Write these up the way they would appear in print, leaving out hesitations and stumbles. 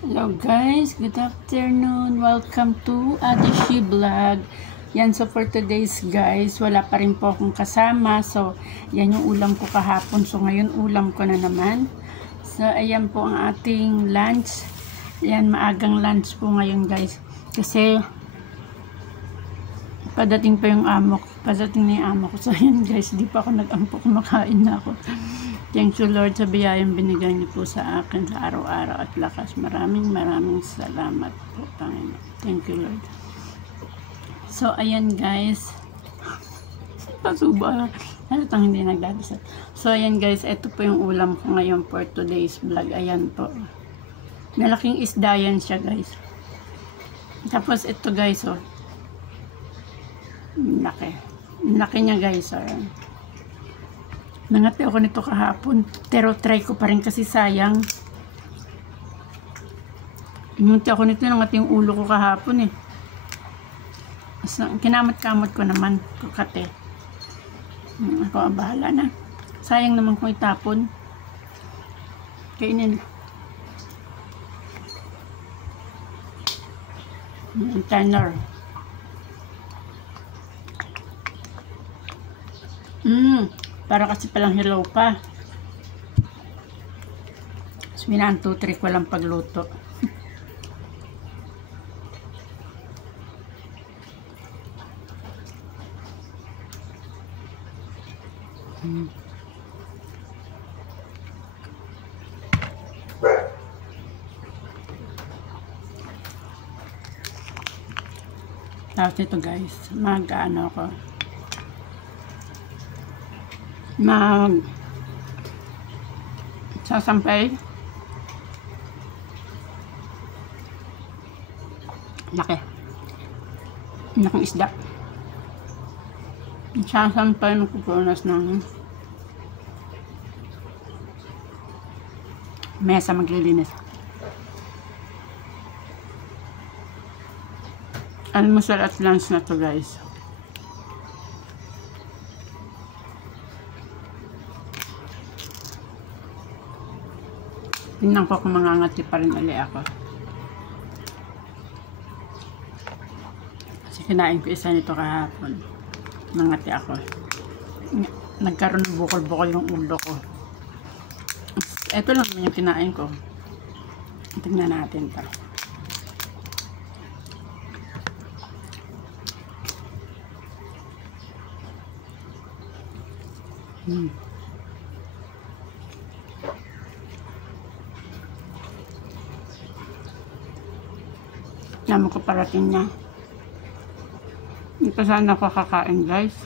Hello guys, good afternoon. Welcome to Adishi Vlog. Yan, so for today's guys, wala pa rin po akong kasama. So, yan yung ulam ko kahapon. So, ngayon ulam ko na naman. So, ayan po ang ating lunch. Yan, maagang lunch po ngayon guys. Kasi, padating pa yung amo ko. Padating na yung amo ko. So, ayan guys, di pa ako nag-ampo. Kumakain na ako. Thank you Lord sa biyayang binigay niyo po sa akin sa araw-araw at lakas. Maraming salamat po, Panginoon. Thank you Lord. So, ayan guys. Pasuba. Halatang hindi nagdadasal. So, ayan guys. Ito po yung ulam ko ngayon for today's vlog. Ayan po. Malaking isda yan siya guys. Tapos ito guys, oh. Laki. Laki niya guys, oh. Nangati ako nito kahapon, pero try ko pa rin kasi sayang. Nangati ako nito, nangati yung ulo ko kahapon eh. Kinamot-kamot ko naman, kukate. Ako ang bahala na. Sayang naman kung itapon. Kainin. Tenor. Para kasi palang hilaw pa. So, 1, 2, 3 ko lang pagluto. Tapos ito guys, mag-ano ako. Sasampay. Laki. Laking isda. Sasampay, magpupunas ng mesa, maglilinis. Almusal at lunch na to guys. Tingnan ko kung mangangati pa rin ulit ako. Kasi kinain ko isa nito kahapon. Mangati ako. Nagkaroon ng bukol-bukol yung ulo ko. Ito lang yung kinain ko. Tingnan natin ito. Naman ko parating niya. Ito sana ako kakain guys.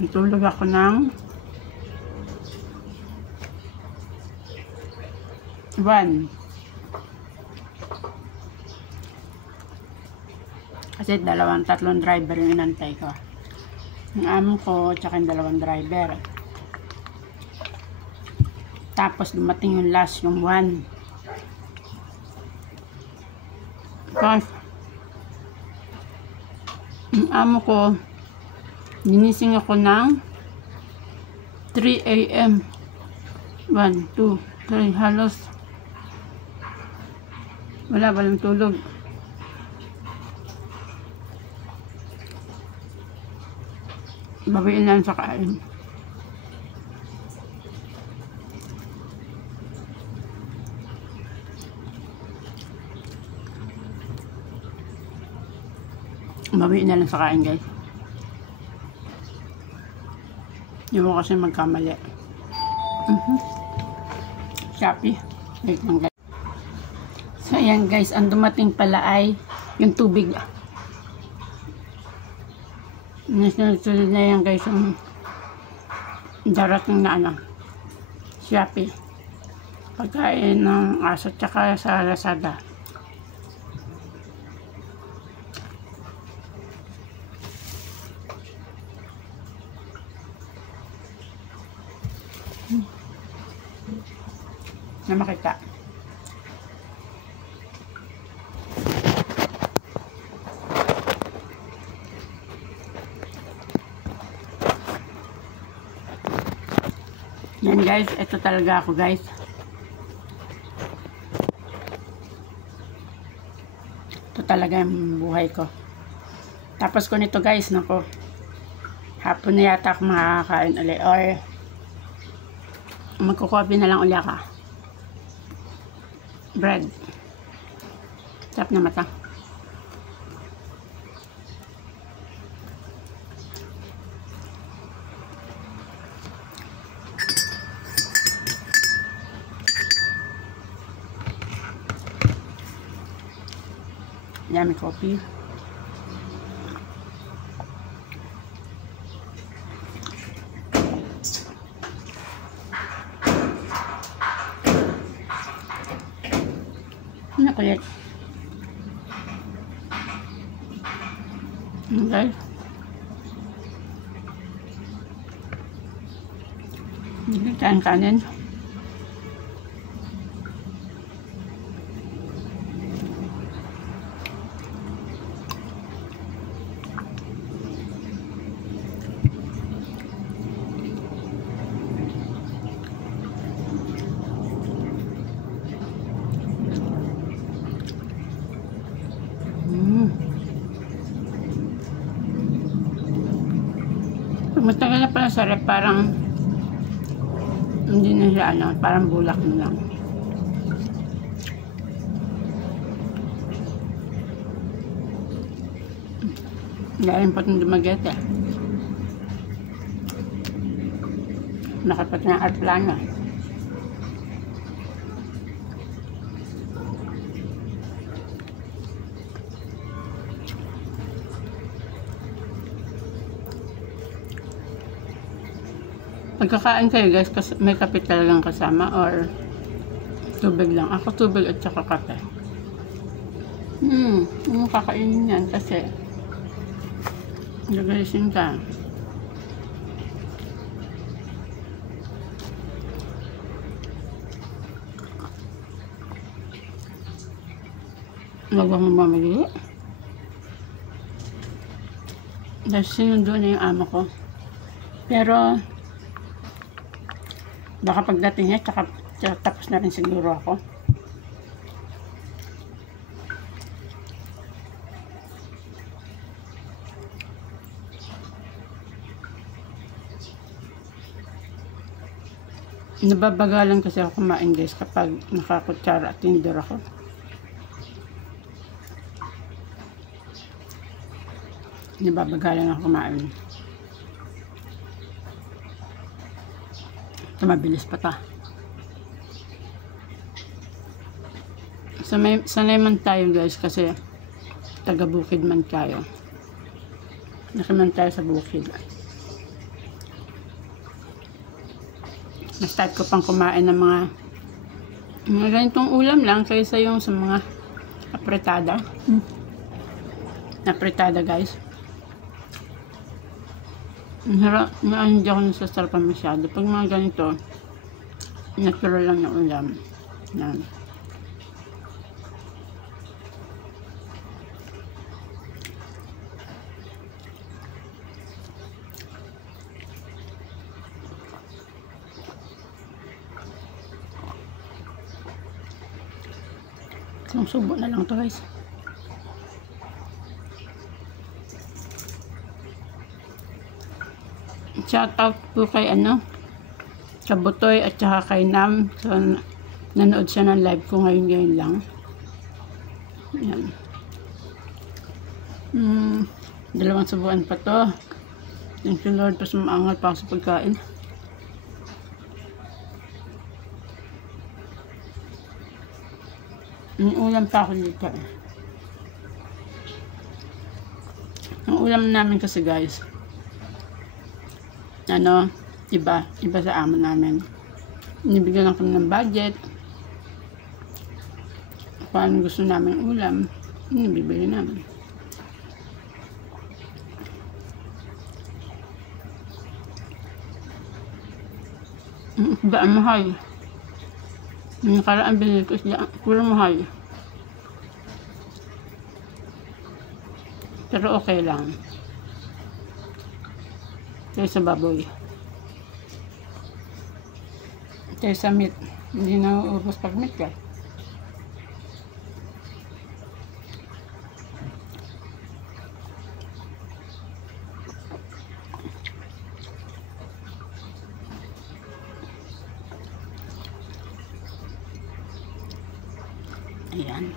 Itulog ako ng 1. Kasi 2, 3 driver yung inantay ko. Yung amo ko, tsaka yung 2 driver. Tapos dumating yung last, yung 1. Guys, yung amo ko, ginising ako ng 3 AM. 1, 2, 3, halos walang tulog. Babayin lang sa kain. Babayin na lang sa kain guys. Hindi mo kasi magkamali. Shopee. Wait lang guys. So ayan guys, ang dumating pala ay yung tubig. Nasunod na yan guys, yung darating na ano, Shopee. Pagkain ng aso tsaka sa Lazada. Na makita. Yan guys, ito talaga ako guys. Ito talaga yung buhay ko. Tapos ko nito guys, nako. Hapon na yata ako makakain ulit. Or magkukopi na lang ulit ka. Bread. Sarap na mata. Yummy coffee. Ano kulit? Okay. Hindi kanin. Matagal na pala sa rep, parang hindi na siya ano, parang bulak na lang. Galing pa itong Dumaguete. Nakapat na Arplano. Pagkakain kayo guys, may kape talagang kasama or tubig lang. Ako tubig at saka kape. Ano kakainin yan kasi nagagising ka. Huwag akong mamili. Dahil sinundo na yung amo ko. Pero baka pagdating niya, tsaka tapos na rin siguro ako. Nababagalan kasi ako kumain guys kapag nakakutsara at tinidor ako. Nababagalan ako kumain. Ito mabilis pa ta. Sanay man tayo guys kasi taga bukid man tayo. Nakiman tayo sa bukid. Na-start ko pang kumain ng mga ganitong ulam lang kaysa yung sa mga apretada. Apretada guys. Hindi ako nasasarapan masyado. Pag mga ganito, natural lang na ulam. Yan. Isang subo na lang to guys. Shout out po kay Kabutoy at saka kay Nam. So, nanood siya ng live ko ngayon lang. Yan. Dalawang subuan pa to. Thank you Lord, pas maangal pa ako sa pagkain. May ulam pa ako dito. Ang ulam namin kasi guys, iba sa amo namin. Nibigyan ako ng budget. Kung anong gusto namin ulam, bibili namin. Isda ang mahal. Yung nakaraan binili ko isda, puro mahal. Pero okay lang. Kaya sa baboy. Kaya sa meat. Hindi na uubos pag meat ka. Ayan.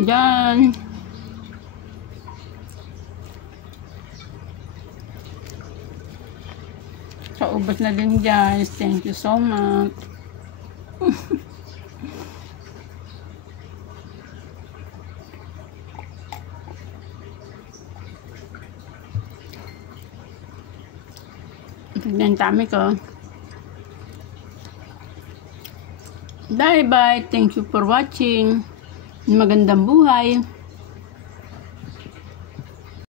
Yan. So, ubos na din guys. Thank you so much. Tignan dami ko. Bye bye. Thank you for watching. Magandang buhay.